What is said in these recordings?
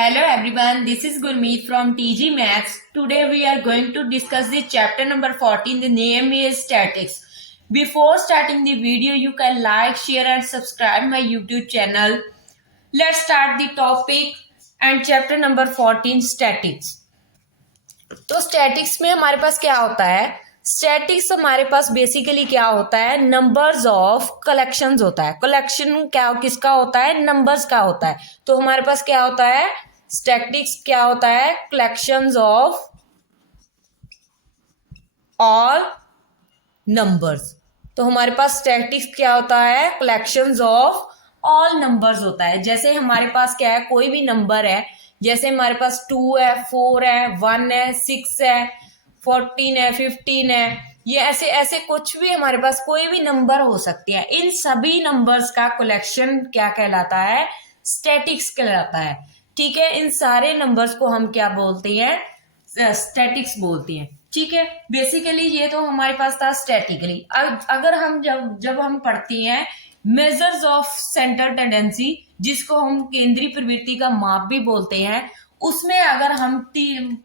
Hello everyone, this is Gurmeet from TG Maths. Today we are going to discuss the chapter number 14. The name is statics. Before starting the video, you can like, share and subscribe my YouTube channel. Let's start the topic and chapter number 14 statics. तो statics में हमारे पास क्या होता है? Statics हमारे पास basically क्या होता है? नंबर्स ऑफ कलेक्शंस होता है. कलेक्शन क्या किसका होता है? नंबर्स का होता है. तो हमारे पास क्या होता है? स्टैटिक्स क्या होता है? Collections of all numbers. तो हमारे पास स्टैटिक्स क्या होता है? कलेक्शंस ऑफ ऑल नंबर्स होता है. जैसे हमारे पास क्या है? कोई भी नंबर है, जैसे हमारे पास 2 है, 4 है, 1 है, 6 है, 14 है, 15 है, ये ऐसे ऐसे कुछ भी हमारे पास कोई भी नंबर हो सकती है. इन सभी नंबर्स का कलेक्शन क्या कहलाता है? स्टैटिक्स कहलाता है. ठीक है, इन सारे नंबर्स को हम क्या बोलते हैं? स्टैटिक्स बोलते हैं. ठीक है, बेसिकली ये तो हमारे पास था स्टैटिकली. अगर हम जब हम पढ़ते हैं मेजर्स ऑफ सेंटर टेंडेंसी, जिसको हम केंद्रीय प्रवृत्ति का माप भी बोलते हैं, उसमें अगर हम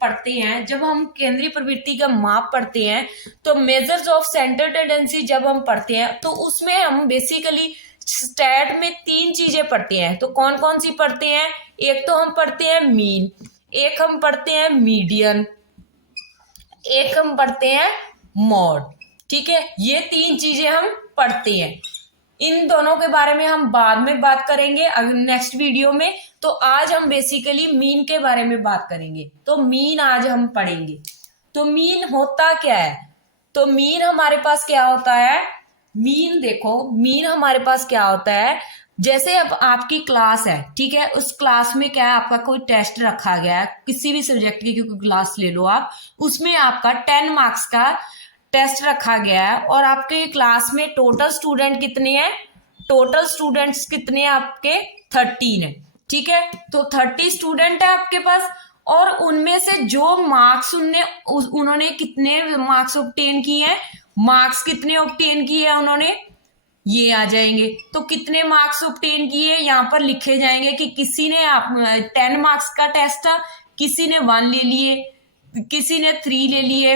पढ़ते हैं, जब हम केंद्रीय प्रवृत्ति का माप पढ़ते हैं तो मेजर्स ऑफ सेंटर टेंडेंसी जब हम पढ़ते हैं तो उसमें हम बेसिकली स्टैट में 3 चीजें पढ़ते हैं. तो कौन कौन सी पढ़ते हैं? एक तो हम पढ़ते हैं मीन, एक हम पढ़ते हैं मीडियन, एक हम पढ़ते हैं मॉड. ठीक है, ये 3 चीजें हम पढ़ते हैं. इन दोनों के बारे में हम बाद में बात करेंगे नेक्स्ट वीडियो में. तो आज हम बेसिकली मीन के बारे में बात करेंगे. तो मीन आज हम पढ़ेंगे. तो मीन होता क्या है? तो मीन हमारे पास क्या होता है? मीन देखो, मीन हमारे पास क्या होता है? जैसे अब आपकी क्लास है, ठीक है, उस क्लास में क्या है? आपका कोई टेस्ट रखा गया है, किसी भी सब्जेक्ट की कोई क्लास ले लो आप, उसमें आपका 10 मार्क्स का टेस्ट रखा गया है और आपके क्लास में टोटल स्टूडेंट कितने हैं? टोटल स्टूडेंट्स कितने हैं आपके? 13 है. ठीक है, तो 30 स्टूडेंट है आपके पास और उनमें से जो मार्क्स उन्होंने कितने मार्क्स ऑब्टेन किए हैं? मार्क्स कितने ऑब्टेन किए हैं उन्होंने? ये आ जाएंगे. तो कितने मार्क्स ऑब्टेन किए यहाँ पर लिखे जाएंगे कि किसी ने 10 मार्क्स का टेस्ट था, किसी ने 1 ले लिए, किसी ने 3 ले लिए.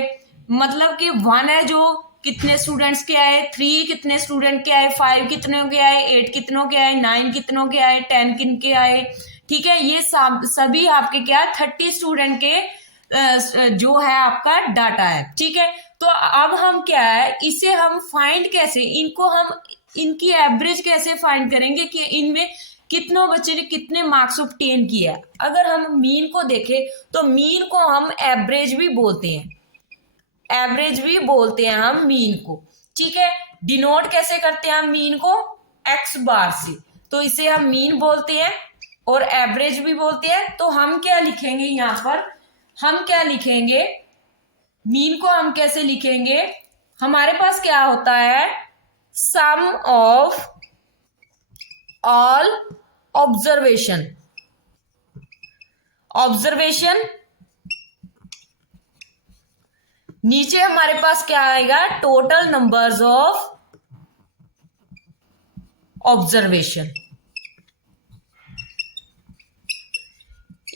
मतलब कि 1 है जो कितने स्टूडेंट्स के आए, 3 कितने स्टूडेंट के आए, 5 कितनों के आए, 8 कितनों के आए, 9 कितनों के आए, 10 किन के आए. ठीक है, ये सभी आपके क्या 30 स्टूडेंट के जो है आपका डाटा है. ठीक है, तो अब हम क्या है, इसे हम फाइंड कैसे, इनको हम इनकी एवरेज कैसे फाइंड करेंगे कि इनमें कितनों बच्चे ने कितने मार्क्स ऑब्टेन किया. अगर हम मीन को देखें तो मीन को हम एवरेज भी बोलते हैं. एवरेज भी बोलते हैं हम मीन को. ठीक है, डिनोट कैसे करते हैं हम मीन को? एक्स बार से. तो इसे हम मीन बोलते हैं और एवरेज भी बोलते हैं. तो हम क्या लिखेंगे यहाँ पर? हम क्या लिखेंगे? मीन को हम कैसे लिखेंगे? हमारे पास क्या होता है? सम ऑफ ऑल ऑब्जर्वेशन. ऑब्जर्वेशन नीचे हमारे पास क्या आएगा? Total numbers of observation.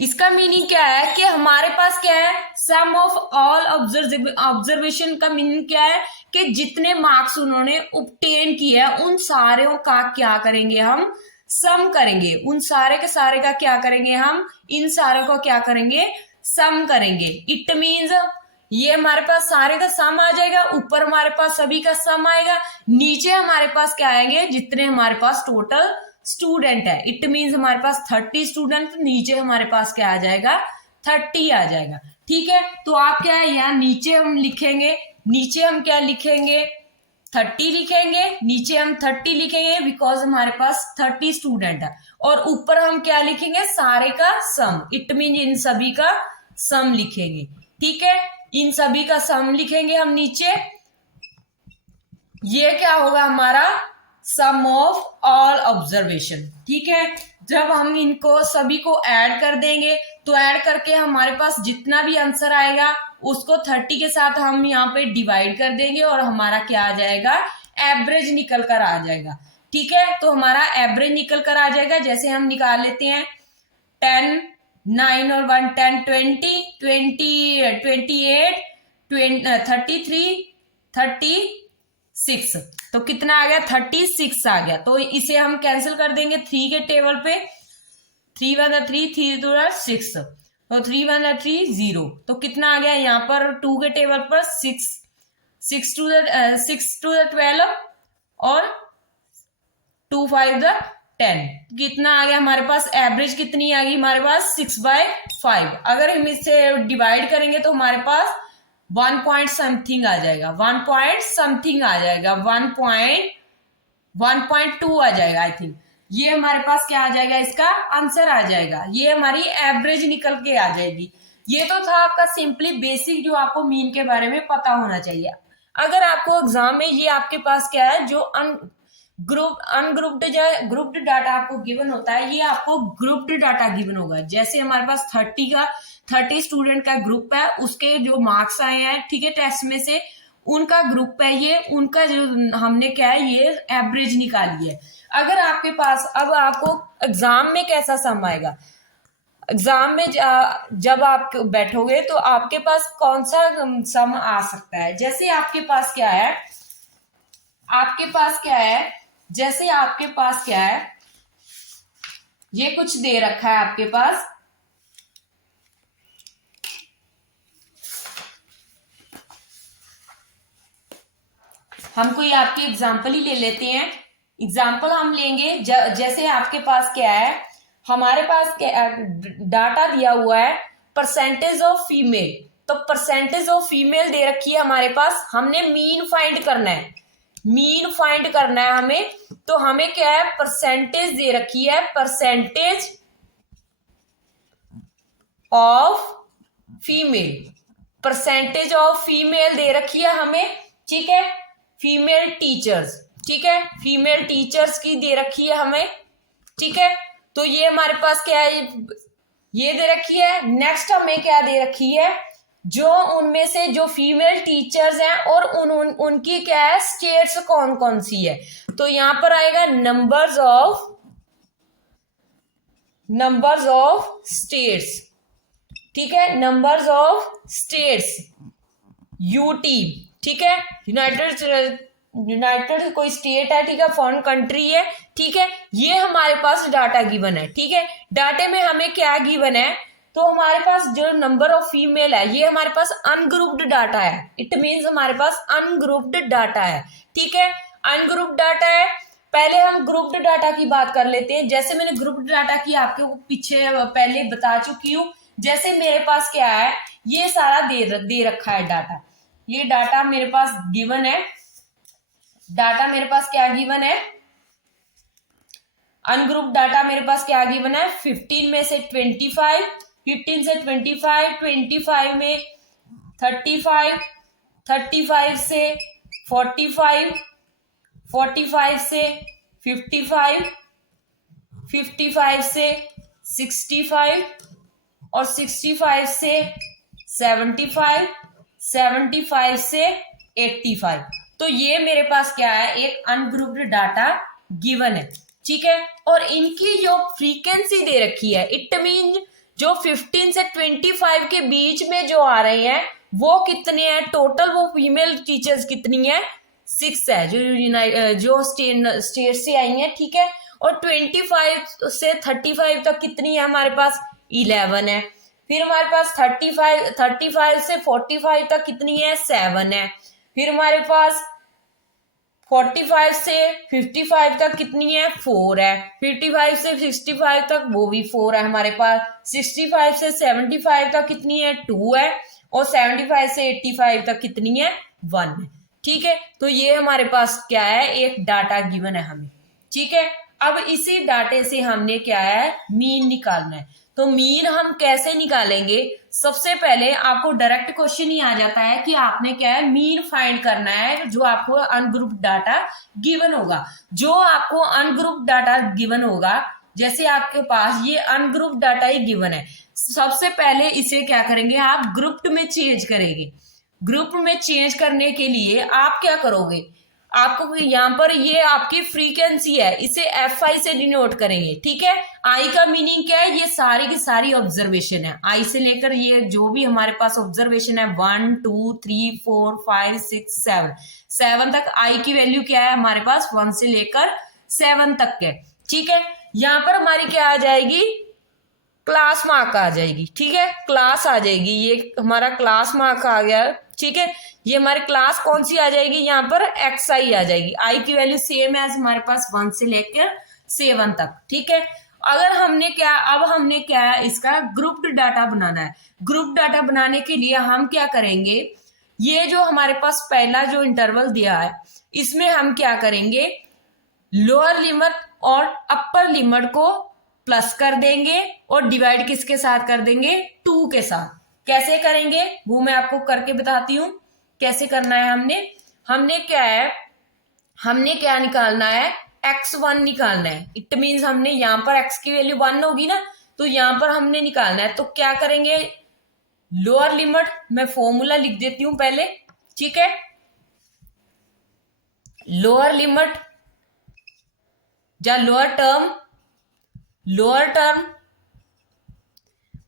इसका मीनिंग क्या है कि हमारे पास क्या है? सम ऑफ ऑल ऑब्जर्वेशन का मीनिंग क्या है कि जितने मार्क्स उन्होंने ऑब्टेन किए हैं उन सारों का क्या करेंगे? हम सम करेंगे. उन सारे के सारे का क्या करेंगे? हम इन सारों को क्या करेंगे? सम करेंगे. इट मीन्स ये हमारे पास सारे का सम आ जाएगा, ऊपर हमारे पास सभी का सम आएगा, नीचे हमारे पास क्या आएंगे? जितने हमारे पास टोटल स्टूडेंट है. इट मीन्स हमारे पास 30 स्टूडेंट, नीचे हमारे पास क्या आ जाएगा? 30 आ जाएगा. ठीक है, तो आप क्या है यहाँ नीचे हम लिखेंगे, नीचे हम क्या लिखेंगे? 30 लिखेंगे. नीचे हम 30 लिखेंगे बिकॉज हमारे पास 30 स्टूडेंट है. और ऊपर हम क्या लिखेंगे? सारे का सम. इट मीन इन सभी का सम लिखेंगे. ठीक है, इन सभी का सम लिखेंगे हम नीचे. ये क्या होगा हमारा? सम ऑफ ऑल ऑब्जर्वेशन. ठीक है, जब हम इनको सभी को ऐड कर देंगे तो ऐड करके हमारे पास जितना भी आंसर आएगा उसको 30 के साथ हम यहाँ पे डिवाइड कर देंगे और हमारा क्या आ जाएगा? एवरेज निकल कर आ जाएगा. ठीक है, तो हमारा एवरेज निकल कर आ जाएगा. जैसे हम निकाल लेते हैं 10 9 और 1 10 20 20 28 33 36। तो कितना आ गया? 36 आ गया। तो इसे हम कैंसिल कर देंगे 3 के टेबल पे। 3 1 3 3 2 6। तो 3 1 3 0। तो कितना आ गया यहाँ पर 2 के टेबल पर? 6 6 टू द 12 और 2 5 द 10। कितना आ गया हमारे पास? एवरेज कितनी आ गई हमारे पास? 6/5। अगर हम इससे डिवाइड करेंगे तो हमारे पास 1 पॉइंट समथिंग आ जाएगा, 1 पॉइंट समथिंग आ जाएगा, 1.2 आ जाएगा आई थिंक। ये हमारे पास क्या आ जाएगा? इसका आंसर आ जाएगा। ये हमारी एवरेज निकल के आ जाएगी। ये तो था आपका सिंपली बेसिक जो आपको मीन के बारे में पता होना चाहिए। अगर आपको एग्जाम में ये आपके पास क्या है, जो ग्रुप्ड डाटा आपको गिवन होता है, ये आपको ग्रुप्ड डाटा गिवन होगा। जैसे हमारे पास 30 स्टूडेंट का ग्रुप है, उसके जो मार्क्स आए हैं, ठीक है, टेस्ट में से उनका ग्रुप है ये, उनका जो हमने क्या है ये एवरेज निकाली है। अगर आपके पास, अब आपको एग्जाम में कैसा सम आएगा, एग्जाम में जब आप बैठोगे तो आपके पास कौन सा सम आ सकता है। जैसे आपके पास क्या है, आपके पास क्या है, जैसे आपके पास क्या है, ये कुछ दे रखा है आपके पास, हम कोई आपकी एग्जाम्पल ही ले लेते हैं। एग्जाम्पल हम लेंगे जैसे आपके पास क्या है, हमारे पास डाटा दिया हुआ है परसेंटेज ऑफ फीमेल। तो परसेंटेज ऑफ फीमेल दे रखी है हमारे पास, हमने मीन फाइंड करना है, मीन फाइंड करना है हमें। तो हमें क्या है, परसेंटेज दे रखी है, percentage of female, percentage of female दे रखी है हमें, ठीक है, फीमेल टीचर्स, ठीक है, फीमेल टीचर्स की दे रखी है हमें, ठीक है। तो ये हमारे पास क्या है, ये दे रखी है। नेक्स्ट हमें क्या दे रखी है, जो उनमें से जो फीमेल टीचर्स हैं और उनकी क्या है, स्टेट्स कौन कौन सी है। तो यहां पर आएगा नंबर्स ऑफ स्टेट्स, ठीक है, नंबर्स ऑफ स्टेट्स, यूटी, ठीक है, यूनाइटेड कोई स्टेट है, ठीक है, फॉरेन कंट्री है, ठीक है। ये हमारे पास डाटा गिवन है, ठीक है। डाटे में हमें क्या गिवन है, तो हमारे पास जो नंबर ऑफ फीमेल है, ये हमारे पास अनग्रुप्ड डाटा है, इट मीन्स हमारे पास अनग्रुप्ड डाटा है, ठीक है, अनग्रुप्ड डाटा है। पहले हम ग्रुप्ड डाटा की बात कर लेते हैं। जैसे मैंने ग्रुप्ड डाटा की आपके पीछे पहले बता चुकी हूँ। जैसे मेरे पास क्या है, ये सारा दे रखा है डाटा, ये डाटा मेरे पास गिवन है, डाटा मेरे पास क्या गिवन है, अनग्रुप डाटा मेरे पास क्या गिवन है, 15 में से 25, 15 से 25, 25 में 35, 35 से 45, 45 से 55, 55 से 65 और 65 से 75, 75 से 85। तो ये मेरे पास क्या है, एक अनग्रुप्ड डाटा गिवन है, ठीक है। और इनकी जो फ्रीक्वेंसी दे रखी है, इट मीन जो 15 से 25 के बीच में जो आ रहे हैं वो कितने हैं टोटल, वो फीमेल टीचर्स कितनी है, 6 है जो स्टेट से आई है, ठीक है। और 25 से 35 तक कितनी है हमारे पास, 11 है। फिर हमारे पास 35 से 45 तक कितनी है, 7 है। फिर हमारे पास 45 से 55 तक कितनी है, 4 है। 55 से 65 तक वो भी 4 है हमारे पास। 65 से 75 तक कितनी है, 2 है। और 75 से 85 तक कितनी है, 1 है, ठीक है। तो ये हमारे पास क्या है, एक डाटा गिवन है हमें, ठीक है। अब इसी डाटे से हमने क्या है, मीन निकालना है। तो मीन हम कैसे निकालेंगे, सबसे पहले आपको डायरेक्ट क्वेश्चन ही आ जाता है कि आपने क्या है, मीन फाइंड करना है जो आपको अनग्रुप्ड डाटा गिवन होगा। जो आपको अनग्रुप्ड डाटा गिवन होगा, जैसे आपके पास ये अनग्रुप्ड डाटा ही गिवन है, सबसे पहले इसे क्या करेंगे, आप ग्रुप्ड में चेंज करेंगे। ग्रुप में चेंज करने के लिए आप क्या करोगे, आपको यहाँ पर ये आपकी फ्रीक्वेंसी है, इसे एफ आई से डिनोट करेंगे, ठीक है। आई का मीनिंग क्या है, ये सारी की सारी ऑब्जर्वेशन है, आई से लेकर ये जो भी हमारे पास ऑब्जर्वेशन है 1 2 3 4 5 6 7 तक, आई की वैल्यू क्या है हमारे पास 1 से लेकर 7 तक है, ठीक है। यहाँ पर हमारी क्या आ जाएगी, क्लास मार्क आ जाएगी, ठीक है, क्लास आ जाएगी, ये हमारा क्लास मार्क आ गया, ठीक है। ये हमारी क्लास कौन सी आ जाएगी, यहाँ पर एक्स आई आ जाएगी, आई की वैल्यू सेम है हमारे पास 1 से लेकर 7 तक, ठीक है। अगर हमने क्या, अब हमने क्या है, इसका ग्रुप्ड डाटा बनाना है। ग्रुप डाटा बनाने के लिए हम क्या करेंगे, ये जो हमारे पास पहला जो इंटरवल दिया है, इसमें हम क्या करेंगे, लोअर लिमिट और अपर लिमिट को प्लस कर देंगे और डिवाइड किसके साथ कर देंगे, 2 के साथ। कैसे करेंगे वो मैं आपको करके बताती हूँ कैसे करना है। हमने क्या है, हमने क्या निकालना है, x1 निकालना है। इट मीन्स हमने यहाँ पर x की वैल्यू 1 होगी ना, तो यहाँ पर हमने निकालना है। तो क्या करेंगे, लोअर लिमिट, मैं फॉर्मूला लिख देती हूं पहले, ठीक है। लोअर लिमिट या lower term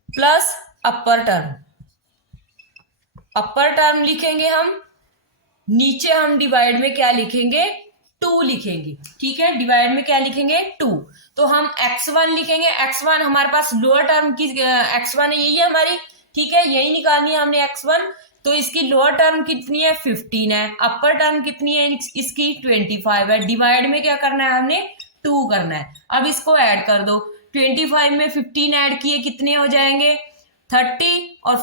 plus upper term, upper term लिखेंगे हम, नीचे हम डिवाइड में क्या लिखेंगे, 2 लिखेंगे, ठीक है। डिवाइड में क्या लिखेंगे, 2। तो हम x1 लिखेंगे, x1 हमारे पास लोअर टर्म की x1 है, यही है हमारी, ठीक है, यही निकालनी है हमने x1। तो इसकी लोअर टर्म कितनी है, 15 है, अपर टर्म कितनी है इसकी, 25 है। डिवाइड में क्या करना है हमने, 2 करना है। अब इसको ऐड कर दो, 25 में 15 ऐड किए कितने हो जाएंगे, 30 और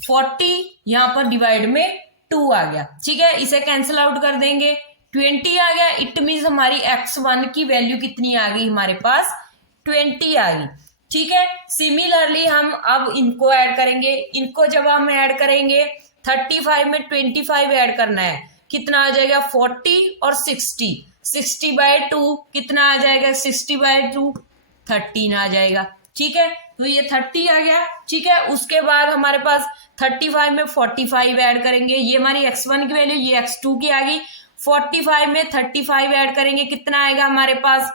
40 यहाँ पर डिवाइड में 2 आ गया, ठीक है। इसे कैंसिल आउट कर देंगे, 20 आ गया। इट मीन्स हमारी x1 की वैल्यू कितनी आ गई हमारे पास, 20 आ गई, ठीक है। सिमिलरली हम अब इनको ऐड करेंगे, इनको जब हम ऐड करेंगे 35 में 25 ऐड करना है, कितना आ जाएगा 40 और 60/2 कितना आ जाएगा, 60/2 13 आ जाएगा, ठीक है। तो ये 30 आ गया, ठीक है। उसके बाद हमारे पास 35 में 45 ऐड करेंगे, ये हमारी x1 की वैल्यू, ये x2 की आ गई। 45 में 35 ऐड करेंगे, कितना आएगा हमारे पास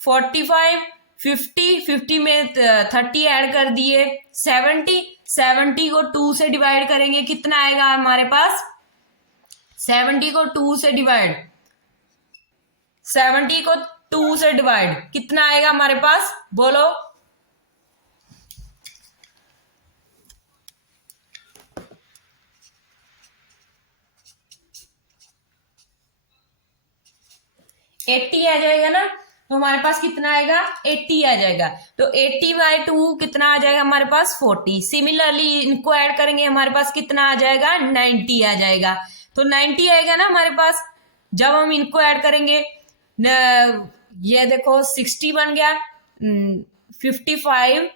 45, 50 में 30 ऐड कर दिए 70 को 2 से डिवाइड करेंगे, कितना आएगा हमारे पास 70 को 2 से डिवाइड, 70 को 2 से डिवाइड कितना आएगा हमारे पास, बोलो। एट्टी आ जाएगा ना, तो हमारे पास कितना आएगा 80 आ जाएगा। तो 80/2 कितना आ जाएगा हमारे पास 40। सिमिलरली इनको ऐड करेंगे, हमारे पास कितना आ जाएगा 90 आ जाएगा। तो 90 आएगा ना हमारे पास, जब हम इनको ऐड करेंगे ये देखो 60 बन गया, 55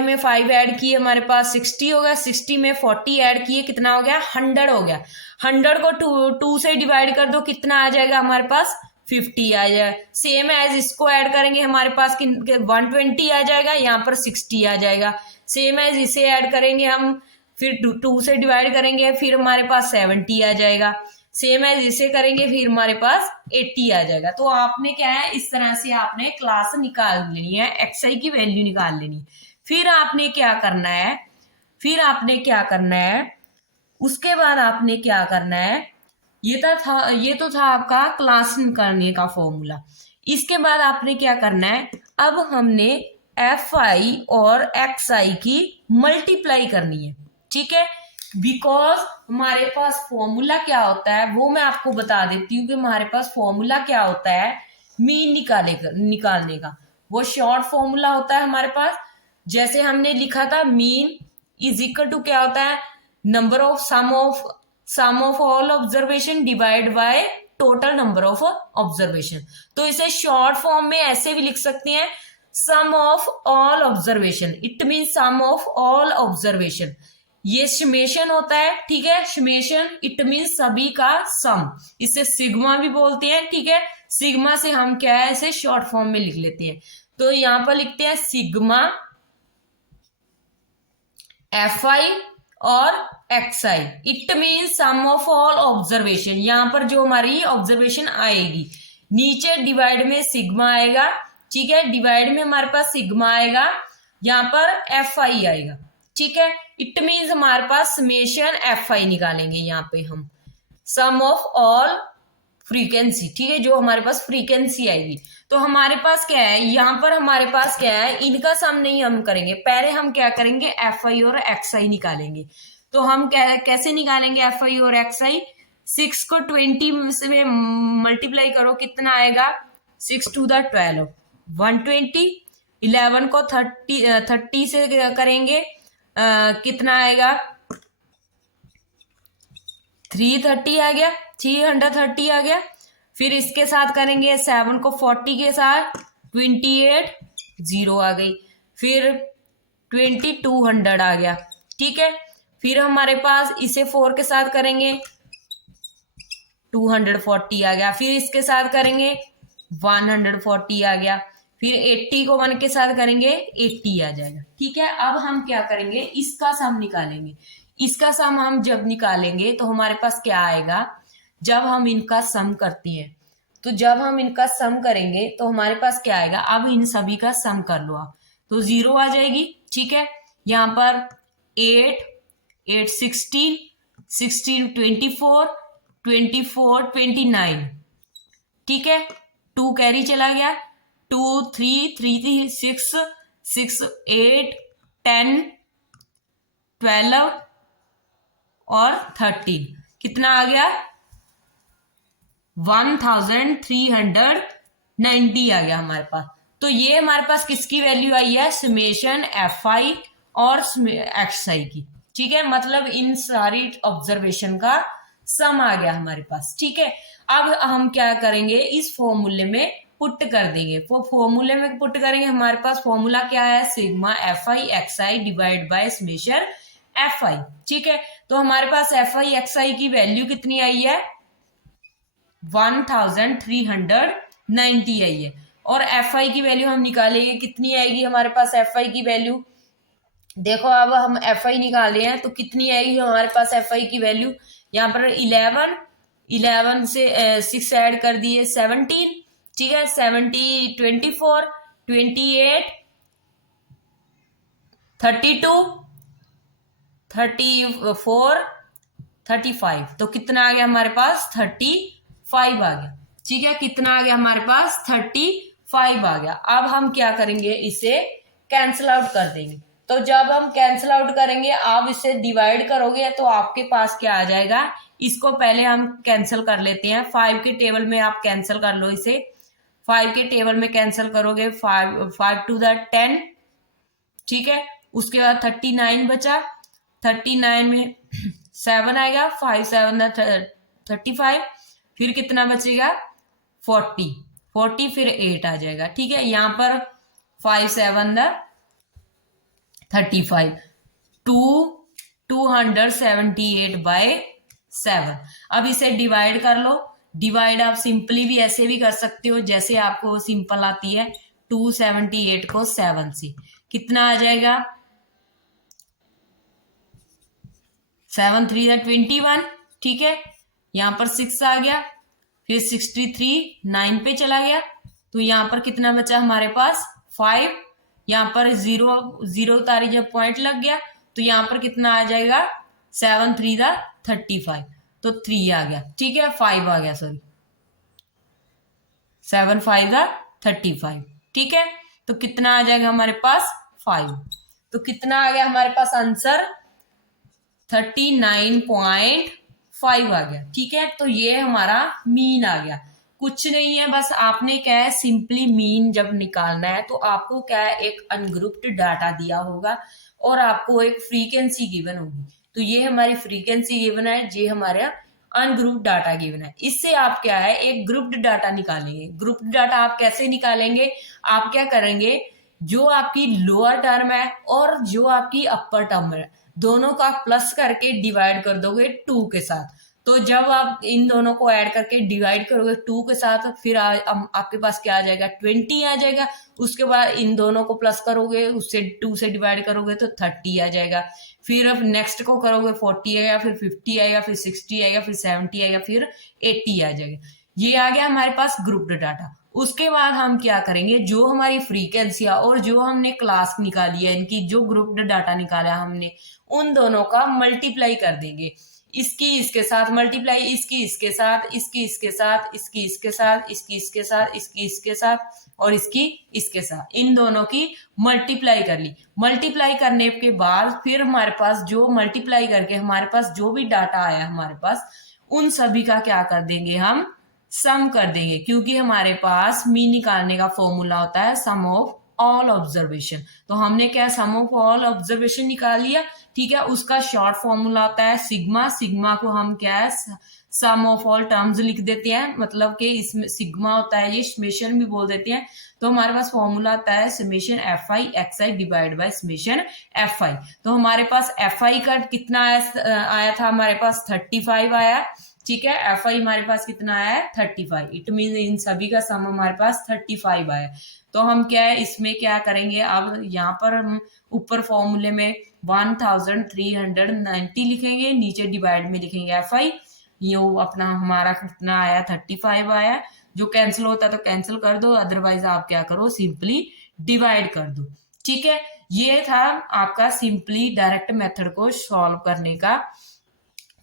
में 5 ऐड किए हमारे पास 60 हो गया, 60 में 40 ऐड किए कितना हो गया 100 हो गया। 100 को 2 से डिवाइड कर दो, कितना आ जाएगा हमारे पास 50 आ जाएगा। सेम एज इसको ऐड करेंगे, हमारे पास 120 आ जाएगा, यहाँ पर 60 आ जाएगा। सेम एज इसे ऐड करेंगे हम, फिर 2 से डिवाइड करेंगे, फिर हमारे पास 70 आ जाएगा। सेम एज इसे करेंगे, फिर हमारे पास 80 आ जाएगा। तो आपने क्या है, इस तरह से आपने क्लास निकाल लेनी है, xi की वैल्यू निकाल लेनी। फिर आपने क्या करना है, उसके बाद आपने क्या करना है, ये तो था आपका क्लास निकालने का फॉर्मूला। इसके बाद आपने क्या करना है, अब हमने fi और xi की मल्टीप्लाई करनी है, ठीक है। बिकॉज हमारे पास फॉर्मूला क्या होता है वो मैं आपको बता देती हूँ कि हमारे पास फॉर्मूला क्या होता है, मीन निकालने का। वो शॉर्ट फॉर्मूला होता है हमारे पास, जैसे हमने लिखा था मीन इज इक्वल टू क्या होता है, number of sum of all observation divide by total number of observation. तो इसे शॉर्ट फॉर्म में ऐसे भी लिख सकते हैं, sum of all observation, it mean sum of all observation. ये समेशन होता है, ठीक है, समेशन इट मीन सभी का सम, इसे सिग्मा भी बोलते हैं, ठीक है। सिग्मा से हम क्या है, इसे शॉर्ट फॉर्म में लिख लेते हैं। तो यहां पर लिखते हैं सिग्मा fi और xi। It mean sum of all observation, यहाँ पर जो हमारी ऑब्जर्वेशन आएगी, नीचे डिवाइड में सिग्मा आएगा, ठीक है, डिवाइड में हमारे पास सिग्मा आएगा, यहाँ पर fi आएगा, ठीक है। इट मीन्स हमारे पास समेशन fi निकालेंगे यहाँ पे हम, सम ऑफ ऑल फ्रीक्वेंसी, ठीक है, जो हमारे पास फ्रीक्वेंसी आएगी। तो हमारे पास क्या है, यहाँ पर हमारे पास क्या है, इनका सम नहीं हम करेंगे, पहले हम क्या करेंगे, fi और xi निकालेंगे। तो हम कैसे निकालेंगे fi और xi, 6 को 20 से मल्टीप्लाई करो, कितना आएगा, 6 टू द 12 120, 11 को 30 से करेंगे, कितना आएगा, 330 आ गया, 330 आ गया। फिर इसके साथ करेंगे 7 को 40 के साथ 28, 0 आ गई, फिर 2200 आ गया, ठीक है। फिर हमारे पास इसे 4 के साथ करेंगे 240 आ गया, फिर इसके साथ करेंगे 140 आ गया, फिर 80 को 1 के साथ करेंगे 80 आ जाएगा, ठीक है। अब हम क्या करेंगे, इसका सम निकालेंगे। इसका सम हम जब निकालेंगे तो हमारे पास क्या आएगा, जब हम इनका सम करते हैं, तो जब हम इनका सम करेंगे तो हमारे पास क्या आएगा, अब इन सभी का सम कर लो आप, तो 0 आ जाएगी, ठीक है। यहाँ पर 8 8 16 16 24 24 29, ठीक है, 2 कैरी चला गया, 2 3 3 3 6 6 8 10 12 और 13, कितना आ गया, 1390 आ गया हमारे पास। तो ये हमारे पास किसकी वैल्यू आई है, समेशन fi और xi की, ठीक है, मतलब इन सारी ऑब्जर्वेशन का सम आ गया हमारे पास, ठीक है। अब हम क्या करेंगे, इस फॉर्मूले में पुट कर देंगे, वो फॉर्मूले में पुट करेंगे, हमारे पास फॉर्मूला क्या है, sigma fi xi divide by summation fi, ठीक है। तो हमारे पास fi xi की वैल्यू कितनी आई है, 1390 आई है, और fi की वैल्यू हम निकालेंगे, कितनी आएगी हमारे पास fi की वैल्यू, देखो अब हम fi निकाले हैं तो कितनी आएगी हमारे पास fi की वैल्यू, यहाँ पर 11 से 6 ऐड कर दिए 17, ठीक है, 70 24 28 32 34 35, तो कितना आ गया हमारे पास, 35 आ गया, ठीक है, कितना आ गया हमारे पास, 35 आ गया। अब हम क्या करेंगे, इसे कैंसिल आउट कर देंगे। तो जब हम कैंसिल आउट करेंगे, आप इसे डिवाइड करोगे तो आपके पास क्या आ जाएगा, इसको पहले हम कैंसिल कर लेते हैं, 5 के टेबल में आप कैंसिल कर लो इसे, 5 के टेबल में कैंसिल करोगे, 5 टू द 10, ठीक है, उसके बाद 39 बचा, 39 में 7 आएगा, 5 7 35, फिर कितना बचेगा, 40 फिर 8 आ जाएगा, ठीक है। यहाँ पर 5 7 35, 278 बाय 7। अब इसे डिवाइड कर लो, डिवाइड आप सिंपली भी ऐसे भी कर सकते हो, जैसे आपको सिंपल आती है, 278 को 7 से कितना आ जाएगा, 7 3 21, ठीक है, यहाँ पर 6 आ गया, फिर 63 9 पे चला गया, तो यहाँ पर कितना बचा हमारे पास, 5, यहाँ पर 0 उतारी, जब पॉइंट लग गया तो यहाँ पर कितना आ जाएगा, 7 3 35, तो 3 आ गया, ठीक है, 5 आ गया, सॉरी 7 5 35, ठीक है, तो कितना आ जाएगा हमारे पास, 5, तो कितना आ गया हमारे पास आंसर, 39.5 आ गया, ठीक है। तो ये हमारा मीन आ गया, कुछ नहीं है, बस आपने क्या है, सिंपली मीन जब निकालना है तो आपको क्या है, एक अनग्रुप्ड डाटा दिया होगा और आपको एक फ्रीक्वेंसी गिवन होगी, तो ये हमारी फ्रीक्वेंसी गिवन है, ये हमारा अनग्रुप्ड डाटा गिवन है। इससे आप क्या है, एक ग्रुप्ड डाटा निकालेंगे। ग्रुप्ड डाटा आप कैसे निकालेंगे, आप क्या करेंगे, जो आपकी लोअर टर्म है और जो आपकी अपर टर्म है, दोनों का प्लस करके डिवाइड कर दोगे 2 के साथ, तो जब आप इन दोनों को ऐड करके डिवाइड करोगे 2 के साथ, फिर आपके पास क्या आ जाएगा, 20 आ जाएगा। उसके बाद इन दोनों को प्लस करोगे, उससे 2 से डिवाइड करोगे तो 30 आ जाएगा। फिर अब नेक्स्ट को करोगे 40 आएगा, फिर 50 आएगा, फिर 60 आएगा, फिर 70 आएगा, फिर 80 आ जाएगा। ये आ गया हमारे पास ग्रुप्ड डाटा। उसके बाद हम क्या करेंगे, जो हमारी फ्रीक्वेंसी और जो हमने क्लास निकाली है, इनकी जो ग्रुप्ड डाटा निकाला हमने, उन दोनों का मल्टीप्लाई कर देंगे। इसकी इसके साथ मल्टीप्लाई, इसकी इसके साथ, इसकी इसके साथ, इसकी इसके साथ, इसकी इसके साथ, इसकी इसके साथ और इसकी इसके साथ, इन दोनों की मल्टीप्लाई कर ली। मल्टीप्लाई करने के बाद फिर हमारे पास जो मल्टीप्लाई करके हमारे पास जो भी डाटा आया हमारे पास, उन सभी का क्या कर देंगे, हम सम कर देंगे। क्योंकि हमारे पास मीन निकालने का फॉर्मूला होता है सम ऑफ ऑल ऑब्जर्वेशन। तो हमने क्या सम ऑफ ऑल ऑब्जर्वेशन निकाल लिया, ठीक है। उसका शॉर्ट फॉर्मूला होता है सिग्मा। सिग्मा को हम क्या है, सम ऑफ ऑल टर्म्स लिख देते हैं, मतलब कि इसमें सिग्मा होता है, ये समेशन भी बोल देते हैं। तो हमारे पास फॉर्मूला आता है summation F I x I divide by summation F I. तो हमारे पास एफ आई का कितना आया था, हमारे पास 35 आया, ठीक है। एफ आई हमारे पास कितना आया है, 35। इट मीन इन सभी का सम हमारे पास 35 आया। तो हम क्या है इसमें क्या करेंगे, अब यहाँ पर हम ऊपर फॉर्मूले में 1390 लिखेंगे, नीचे डिवाइड में लिखेंगे एफ आई। ये अपना हमारा कितना आया, 35 आया। जो कैंसिल होता है तो कैंसिल कर दो, अदरवाइज आप क्या करो, सिंपली डिवाइड कर दो, ठीक है। ये था आपका सिंपली डायरेक्ट मेथड को सॉल्व करने का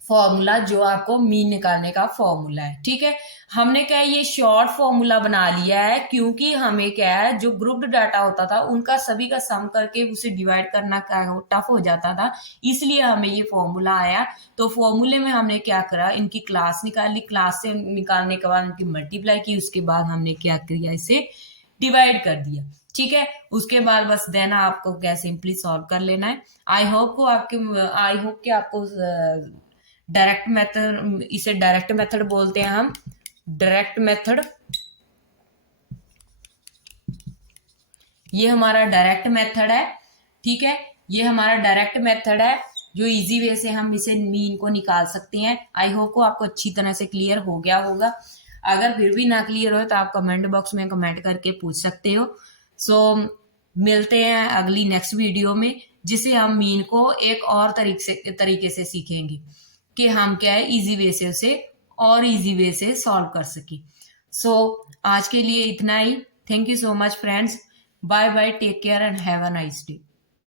फॉर्मूला, जो आपको मीन निकालने का फॉर्मूला है, ठीक है। हमने क्या है ये शॉर्ट फॉर्मूला बना लिया है, क्योंकि हमें क्या है जो ग्रुप्ड डाटा होता था उनका सभी का सम करके उसे डिवाइड करना टफ हो जाता था, इसलिए हमें ये फॉर्मूला आया। तो फॉर्मूले में हमने क्या करा, इनकी क्लास निकाली, क्लास से निकालने के बाद इनकी मल्टीप्लाई की, उसके बाद हमने क्या किया, इसे डिवाइड कर दिया, ठीक है। उसके बाद बस देना आपको क्या सिंपली सॉल्व कर लेना है। आई होप कि आपको डायरेक्ट मेथड, इसे डायरेक्ट मेथड बोलते हैं हम, डायरेक्ट मेथड। ये हमारा डायरेक्ट मेथड है, ठीक है। ये हमारा डायरेक्ट मेथड है जो इजी वे से हम इसे मीन को निकाल सकते हैं। आई होप को आपको अच्छी तरह से क्लियर हो गया होगा। अगर फिर भी ना क्लियर हो तो आप कमेंट बॉक्स में कमेंट करके पूछ सकते हो। सो मिलते हैं अगली नेक्स्ट वीडियो में, जिसे हम मीन को एक और तरीके से सीखेंगे कि हम क्या है इजी वे से उसे और इजी वे से सॉल्व कर सके। सो आज के लिए इतना ही। Thank you so much friends. Bye bye, take care and have a nice day.